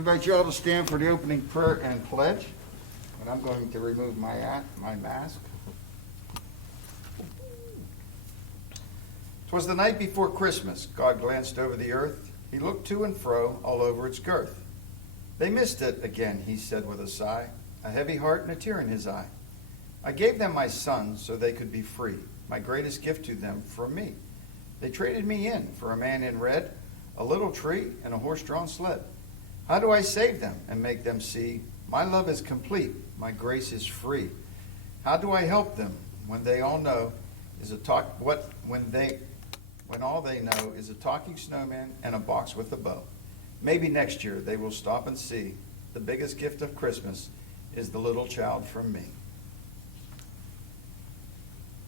invite you all to stand for the opening prayer and pledge. And I'm going to remove my mask. 'Twas the night before Christmas. God glanced over the earth. He looked to and fro all over its girth. They missed it again, he said with a sigh, a heavy heart and a tear in his eye. I gave them my son so they could be free, my greatest gift to them from me. They traded me in for a man in red, a little tree, and a horse-drawn sled. How do I save them and make them see my love is complete, my grace is free? How do I help them when they all know is when all they know is a talking snowman and a box with a bow? Maybe next year they will stop and see the biggest gift of Christmas is the little child from me.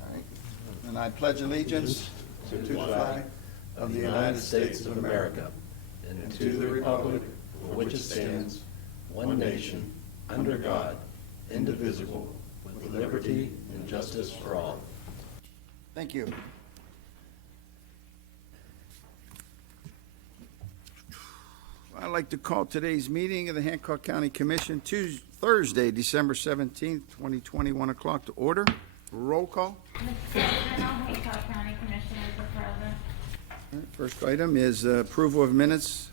All right. And I pledge allegiance to the flag of the United States of America and to the republic for which it stands, one nation, under God, indivisible, with liberty and justice for all. Thank you. I'd like to call today's meeting of the Hancock County Commission Thursday, December 17th, 2020, 1 o'clock to order. Roll call. Mr. President, all Hancock County Commissioners are present. All right, first item is approval of minutes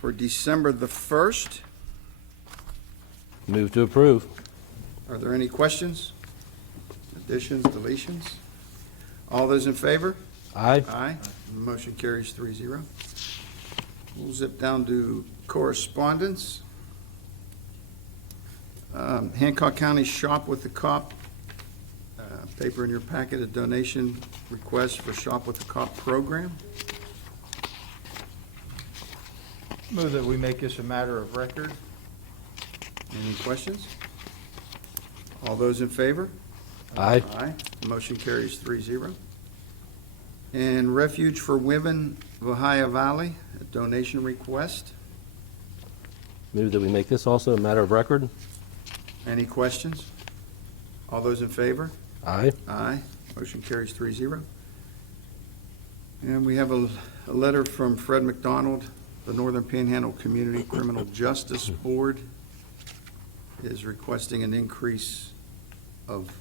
for December the 1st. Move to approve. Are there any questions, additions, deletions? All those in favor? Aye. Aye. Motion carries 3-0. We'll zip down to correspondence. Hancock County Shop with the Cop. Paper in your packet, a donation request for Shop with the Cop program. Move that we make this a matter of record. Any questions? All those in favor? Aye. Aye. Motion carries 3-0. And Refuge for Women, Vahia Valley, a donation request. Move that we make this also a matter of record. Any questions? All those in favor? Aye. Aye. Motion carries 3-0. And we have a letter from Fred McDonald, the Northern Panhandle Community Criminal Justice Board is requesting an increase of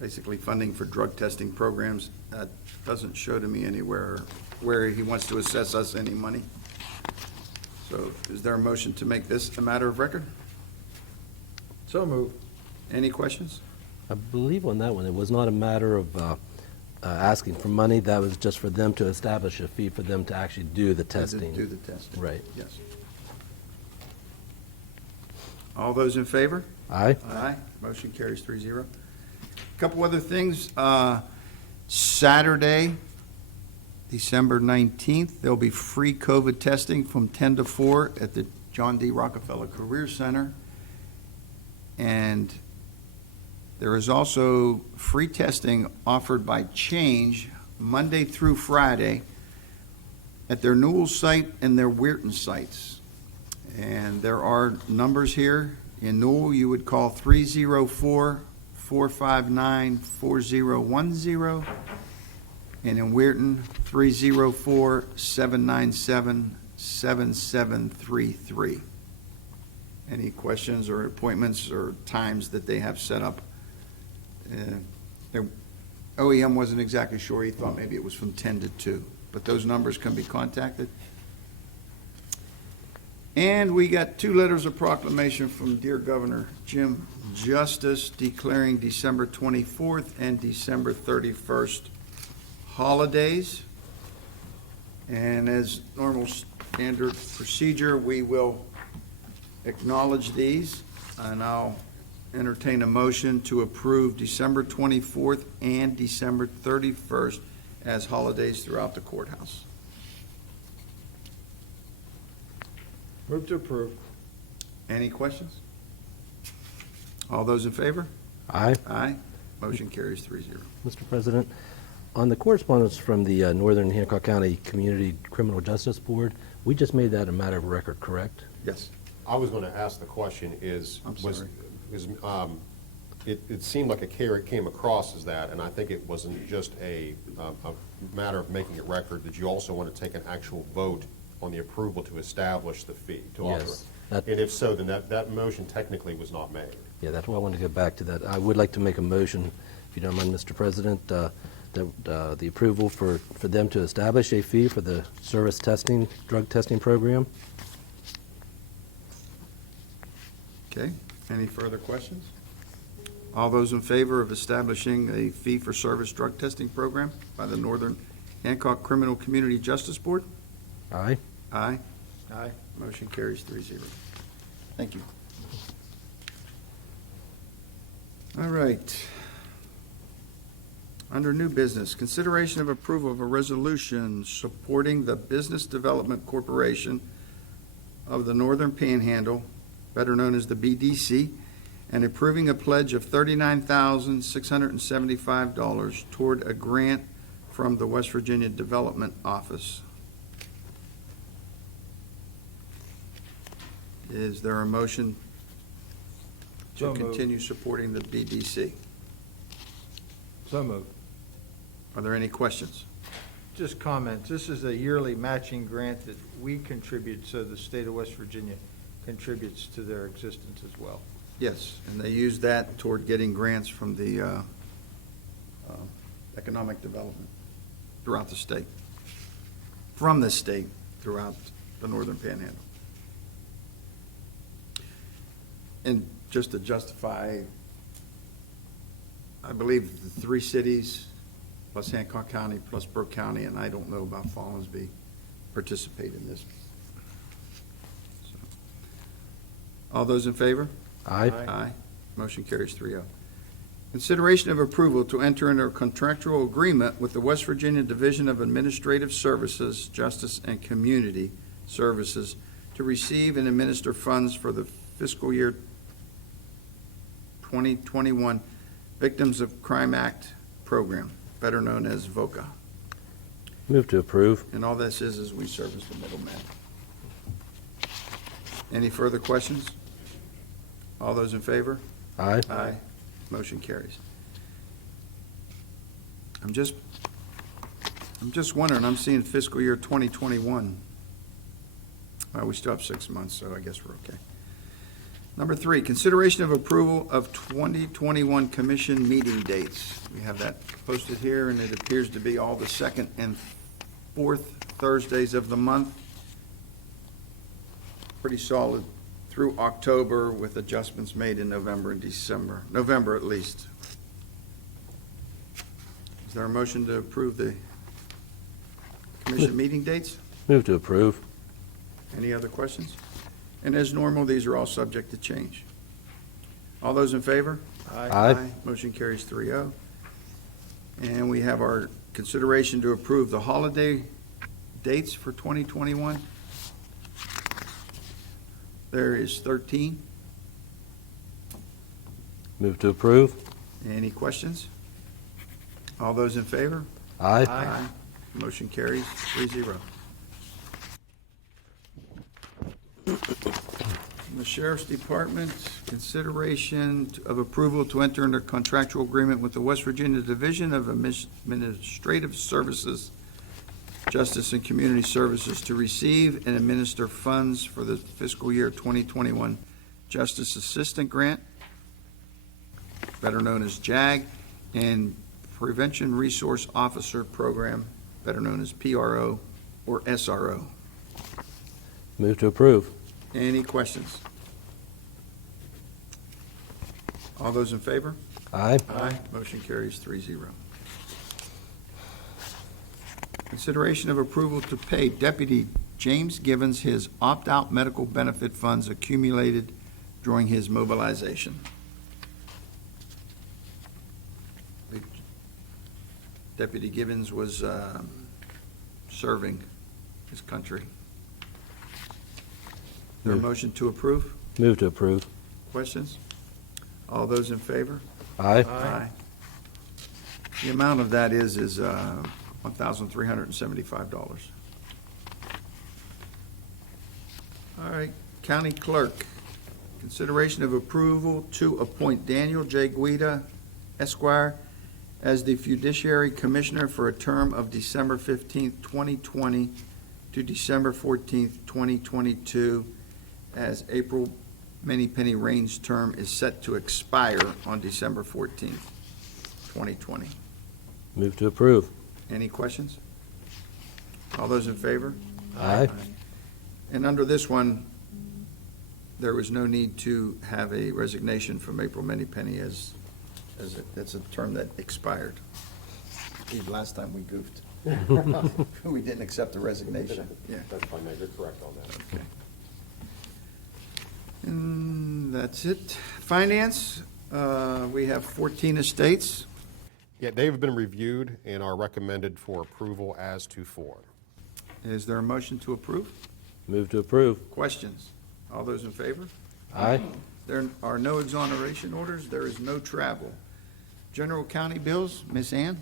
basically funding for drug testing programs. That doesn't show to me anywhere where he wants to assess us any money. So is there a motion to make this a matter of record? So moved. Any questions? I believe on that one, it was not a matter of asking for money. That was just for them to establish a fee for them to actually do the testing. Do the testing. Right. Yes. All those in favor? Aye. Aye. Motion carries 3-0. Couple other things. Saturday, December 19th, there'll be free COVID testing from 10 to 4 at the John D. Rockefeller Career Center. And there is also free testing offered by Change Monday through Friday at their Newell site and their Weirton sites. And there are numbers here. In Newell, you would call 304-459-4010. And in Weirton, 304-797-7733. Any questions or appointments or times that they have set up? OEM wasn't exactly sure. He thought maybe it was from 10 to 2. But those numbers can be contacted. And we got 2 letters of proclamation from dear Governor Jim Justice declaring December 24th and December 31st holidays. And as normal standard procedure, we will acknowledge these, and I'll entertain a motion to approve December 24th and December 31st as holidays throughout the courthouse. Move to approve. Any questions? All those in favor? Aye. Aye. Motion carries 3-0. Mr. President, on the correspondence from the Northern Hancock County Community Criminal Justice Board, we just made that a matter of record, correct? Yes. I was going to ask the question is, I'm sorry. it seemed like a carrot came across as that, and I think it wasn't just matter of making it record, did you also want to take an actual vote on the approval to establish the fee? To Yes. authorize? That- And if so, then that motion technically was not made. Yeah, that's why I wanted to go back to that. I would like to make a motion, if you don't mind, Mr. President, that the approval for them to establish a fee for the service testing, drug testing program. Okay, any further questions? All those in favor of establishing a fee-for-service drug testing program by the Northern Hancock Criminal Community Justice Board? Aye. Aye. Aye. Motion carries 3-0. Thank you. All right. Under new business, consideration of approval of a resolution supporting the Business Development Corporation of the Northern Panhandle, better known as the BDC, and approving a pledge of $39,675 toward a grant from the West Virginia Development Office. Is there a motion So to moved. continue supporting the BDC? So moved. Are there any questions? Just comments. This is a yearly matching grant that we contribute, so the state of West Virginia contributes to their existence as well. Yes, and they use that toward getting grants from the economic development throughout the state, from the state throughout the Northern Panhandle. And just to justify, I believe the 3 cities, plus Hancock County, plus Burke County, and I don't know about Follansbee, participate in this. So, all those in favor? Aye. Aye. Motion carries 3-0. Consideration of approval to enter into a contractual agreement with the West Virginia Division of Administrative Services, Justice and Community Services to receive and administer funds for the fiscal year 2021 Victims of Crime Act program, better known as VOCA. Move to approve. And all this is we service the middleman. Any further questions? All those in favor? Aye. Aye. Motion carries. I'm just wondering, I'm seeing fiscal year 2021. Well, we still have 6 months, so I guess we're okay. Number 3, consideration of approval of 2021 commission meeting dates. We have that posted here, and it appears to be all the second and fourth Thursdays of the month. Pretty solid through October, with adjustments made in November and December, November at least. Is there a motion to approve the commission meeting dates? Move to approve. Any other questions? And as normal, these are all subject to change. All those in favor? Aye. Motion carries 3-0. And we have our consideration to approve the holiday dates for 2021. There is 13. Move to approve. Any questions? All those in favor? Aye. Motion carries 3-0. The Sheriff's Department, consideration of approval to enter into contractual agreement with the West Virginia Division of Administrative Services, Justice and Community Services to receive and administer funds for the fiscal year 2021 Justice Assistant Grant, better known as JAG, and Prevention Resource Officer Program, better known as PRO or SRO. Move to approve. Any questions? All those in favor? Aye. Motion carries 3-0. Consideration of approval to pay Deputy James Givens his opt-out medical benefit funds accumulated during his mobilization. Deputy Givens was serving his country. Is there a motion to approve? Move to approve. Questions? All those in favor? Aye. The amount of that is $1,375. All right, County Clerk, consideration of approval to appoint Daniel J. Guida, Esquire, as the Fiduciary Commissioner for a term of December 15th, 2020 to December 14th, 2022, as April Penny Rain's term is set to expire on December 14th, 2020. Move to approve. Any questions? All those in favor? Aye. And under this one, there was no need to have a resignation from April Penny as it's a term that expired. Gee, last time we goofed. We didn't accept the resignation. Yeah. That's fine, no, you're correct on that. Okay. And that's it. Finance, we have 14 estates. Yeah, they have been reviewed and are recommended for approval as to form. Is there a motion to approve? Move to approve. Questions? All those in favor? Aye. There are no exoneration orders. There is no travel. General county bills, Miss Ann?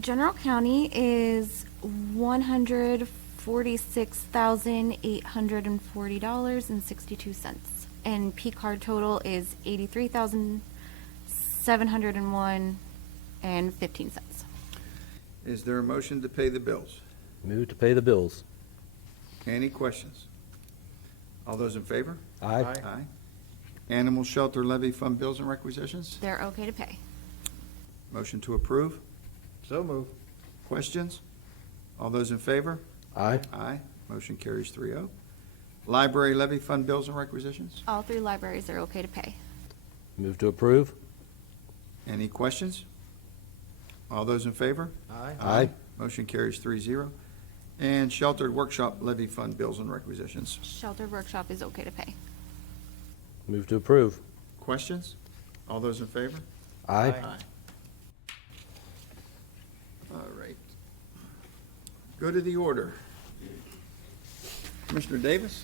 General County is $146,840.62. And P card total is $83,701.15. Is there a motion to pay the bills? Move to pay the bills. Any questions? All those in favor? Aye. Aye. Animal shelter levy fund bills and requisitions? They're okay to pay. Motion to approve? So moved. Questions? All those in favor? Aye. Aye. Motion carries 3-0. Library levy fund bills and requisitions? All three libraries are okay to pay. Move to approve. Any questions? All those in favor? Aye. Aye. Motion carries 3-0. And sheltered workshop levy fund bills and requisitions? Shelter Workshop is okay to pay. Move to approve. Questions? All those in favor? Aye. All right. Go to the order. Commissioner Davis?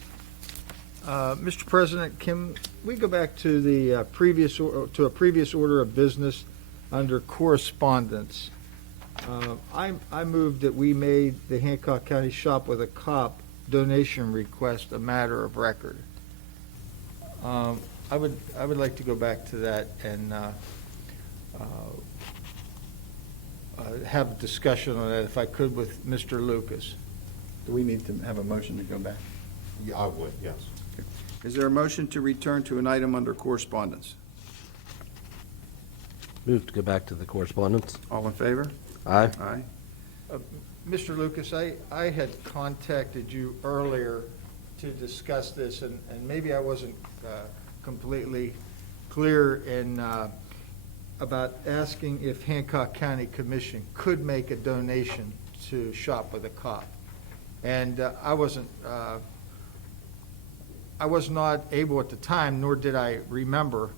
Mr. President, can we go back to the a previous order of business under correspondence? I moved that we made the Hancock County Shop with a Cop donation request a matter of record. I would like to go back to that and have a discussion on that, if I could, with Mr. Lucas. Do we need to have a motion to go back? Yeah, I would, yes. Is there a motion to return to an item under correspondence? Move to go back to the correspondence. All in favor? Aye. Aye. Mr. Lucas, I had contacted you earlier to discuss this, and maybe I wasn't completely clear in, about asking if Hancock County Commission could make a donation to Shop with a Cop. And I was not able at the time, nor did I remember,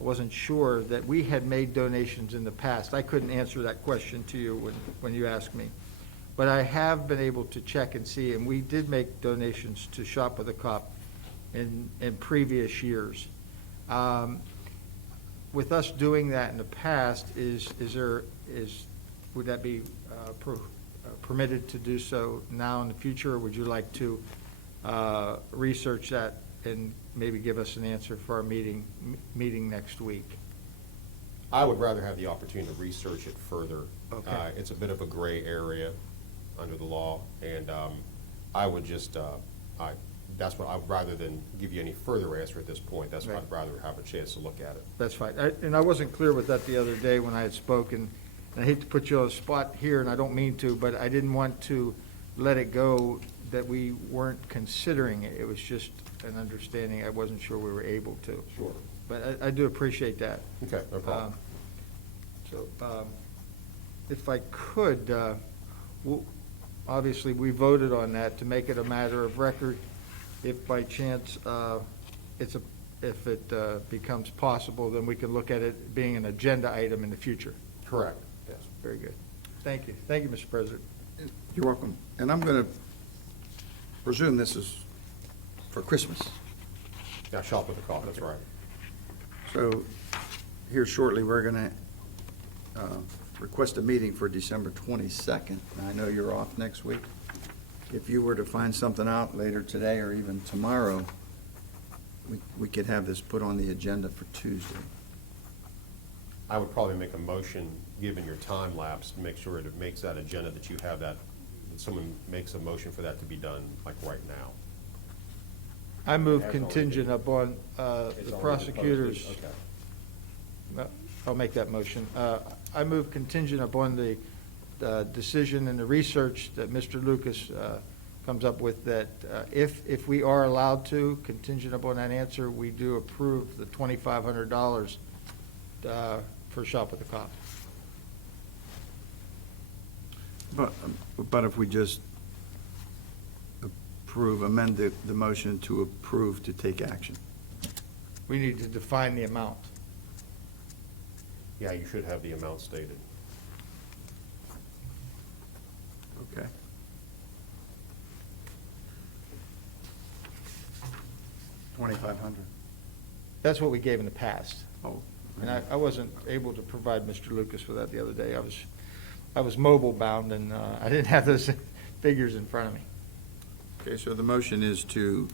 I wasn't sure that we had made donations in the past. I couldn't answer that question to you when you asked me. But I have been able to check and see, and we did make donations to Shop with a Cop in previous years. With us doing that in the past, would that be permitted to do so now in the future, or would you like to research that and maybe give us an answer for our meeting next week? I would rather have the opportunity to research it further. Okay. It's a bit of a gray area under the law, and I would just, rather than give you any further answer at this point, that's why Right. I'd rather have a chance to look at it. That's fine. And I wasn't clear with that the other day when I had spoken. And I hate to put you on the spot here, and I don't mean to, but I didn't want to let it go that we weren't considering it. It was just an understanding. I wasn't sure we were able to. Sure. But I do appreciate that. Okay, no problem. If I could, obviously, we voted on that to make it a matter of record. If by chance, if it becomes possible, then we can look at it being an agenda item in the future. Correct, yes. Very good. Thank you. Thank you, Mr. President. You're welcome. And I'm going to presume this is for Christmas. Yeah, Shop with a Cop, that's right. So here shortly, we're going to request a meeting for December 22nd. I know you're off next week. If you were to find something out later today or even tomorrow, we could have this put on the agenda for Tuesday. I would probably make a motion given your time lapse, make sure it makes that agenda that you have that someone makes a motion for that to be done, like right now. I move Has already contingent been- upon It's the already been prosecutors. posted? Okay. I'll make that motion. I move contingent upon the decision and the research that Mr. Lucas comes up with, that if we are allowed to, contingent upon that answer, we do approve the $2,500 for Shop with a Cop. But if we just amend the motion to approve to take action. We need to define the amount. Yeah, you should have the amount stated. Okay. $2,500. That's what we gave in the past. Oh. And I wasn't able to provide Mr. Lucas with that the other day. I was mobile bound, and I didn't have those figures in front of me. Okay, so the motion is to,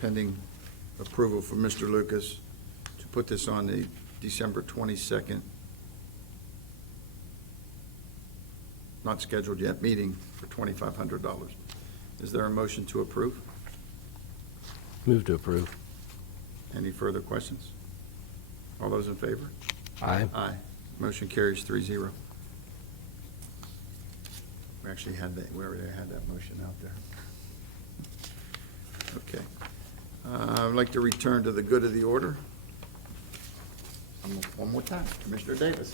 pending approval from Mr. Lucas, to put this on the December 22nd, not scheduled yet, meeting for $2,500. Is there a motion to approve? Move to approve. Any further questions? All those in favor? Aye. Aye. Motion carries 3-0. We actually had that, we already had that motion out there. Okay. I'd like to return to the good of the order. One more time, Commissioner Davis.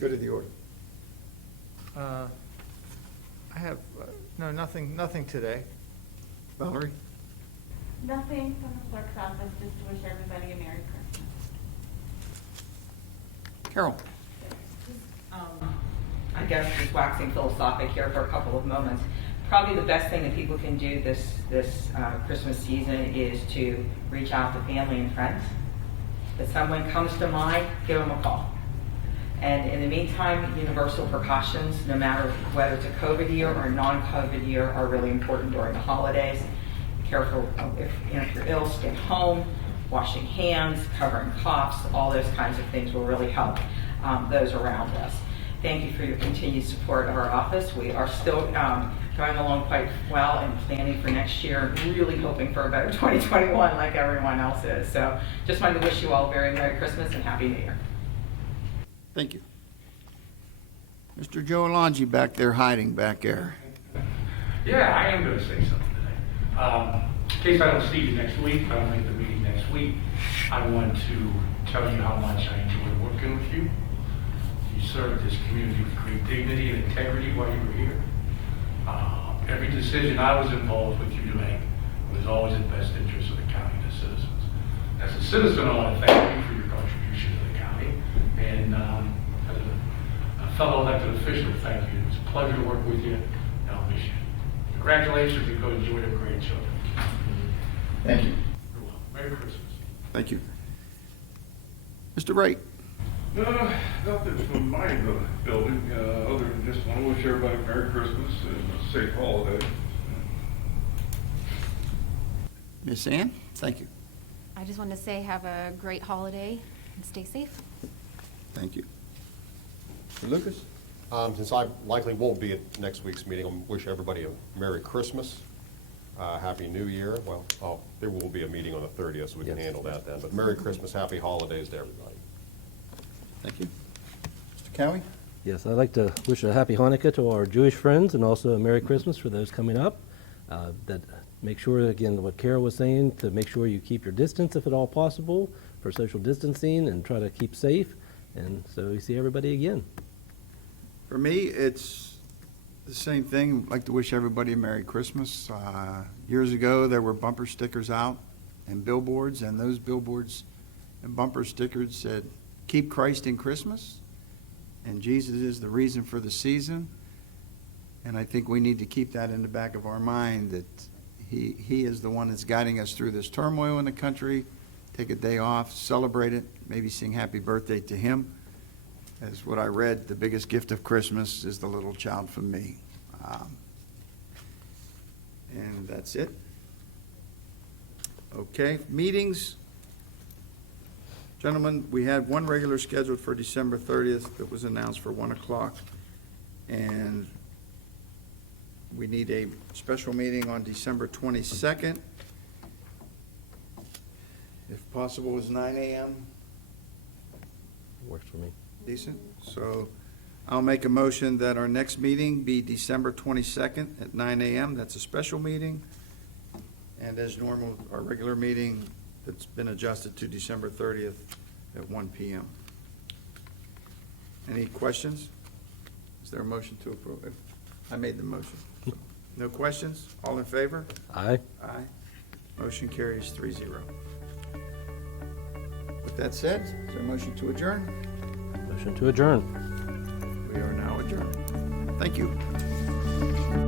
Good of the order. I have, no, nothing today. Valerie? Nothing from the clerk's office, just to wish everybody a Merry Christmas. Carol? I guess just waxing philosophic here for a couple of moments. Probably the best thing that people can do this Christmas season is to reach out to family and friends. If someone comes to mind, give them a call. And in the meantime, universal precautions, no matter whether it's a COVID year or a non-COVID year, are really important during the holidays. Be careful if you're ill, stay home. Washing hands, covering coughs, all those kinds of things will really help those around us. Thank you for your continued support of our office. We are still going along quite well and planning for next year, really hoping for a better 2021 like everyone else is. So just wanted to wish you all a very Merry Christmas and Happy New Year. Thank you. Mr. Joe Alonji back there hiding back there. Yeah, I am going to say something today. In case I don't see you next week, I don't make the meeting next week, I want to tell you how much I enjoyed working with you. You served this community with great dignity and integrity while you were here. Every decision I was involved with you to make was always in the best interest of the county and the citizens. As a citizen, I want to thank you for your contribution to the county. And as a fellow elected official, thank you. It's a pleasure to work with you, and I'll miss you. Congratulations, and go enjoy your grandchildren. Thank you. You're welcome. Merry Christmas. Thank you. Mr. Wright? Nothing from my building, other than just want to wish everybody Merry Christmas and a safe holiday. Miss Ann? Thank you. I just want to say have a great holiday and stay safe. Thank you. Mr. Lucas? Since I likely won't be at next week's meeting, I'll wish everybody a Merry Christmas, Happy New Year. Well, there will be a meeting on the 30th, so we can Yes. handle that then. But Merry Christmas, Happy Holidays to everybody. Thank you. Mr. Cowie? Yes, I'd like to wish a happy Hanukkah to our Jewish friends and also a Merry Christmas for those coming up. That make sure, again, what Carol was saying, to make sure you keep your distance if at all possible for social distancing and try to keep safe. And so we see everybody again. For me, it's the same thing. I'd like to wish everybody a Merry Christmas. Years ago, there were bumper stickers out and billboards, and those billboards and bumper stickers said, "Keep Christ in Christmas," and Jesus is the reason for the season. And I think we need to keep that in the back of our mind, that he is the one that's guiding us through this turmoil in the country. Take a day off, celebrate it, maybe sing happy birthday to him. As what I read, the biggest gift of Christmas is the little child from me. And that's it. Okay, meetings. Gentlemen, we had one regular scheduled for December 30th that was announced for 1 o'clock. And we need a special meeting on December 22nd. If possible, is 9 a.m. Works for me. Decent? So I'll make a motion that our next meeting be December 22nd at 9 a.m. That's a special meeting. And as normal, our regular meeting that's been adjusted to December 30th at 1 p.m. Any questions? Is there a motion to approve? I made the motion. No questions? All in favor? Aye. Aye. Motion carries 3-0. With that said, is there a motion to adjourn? Motion to adjourn. We are now adjourned. Thank you.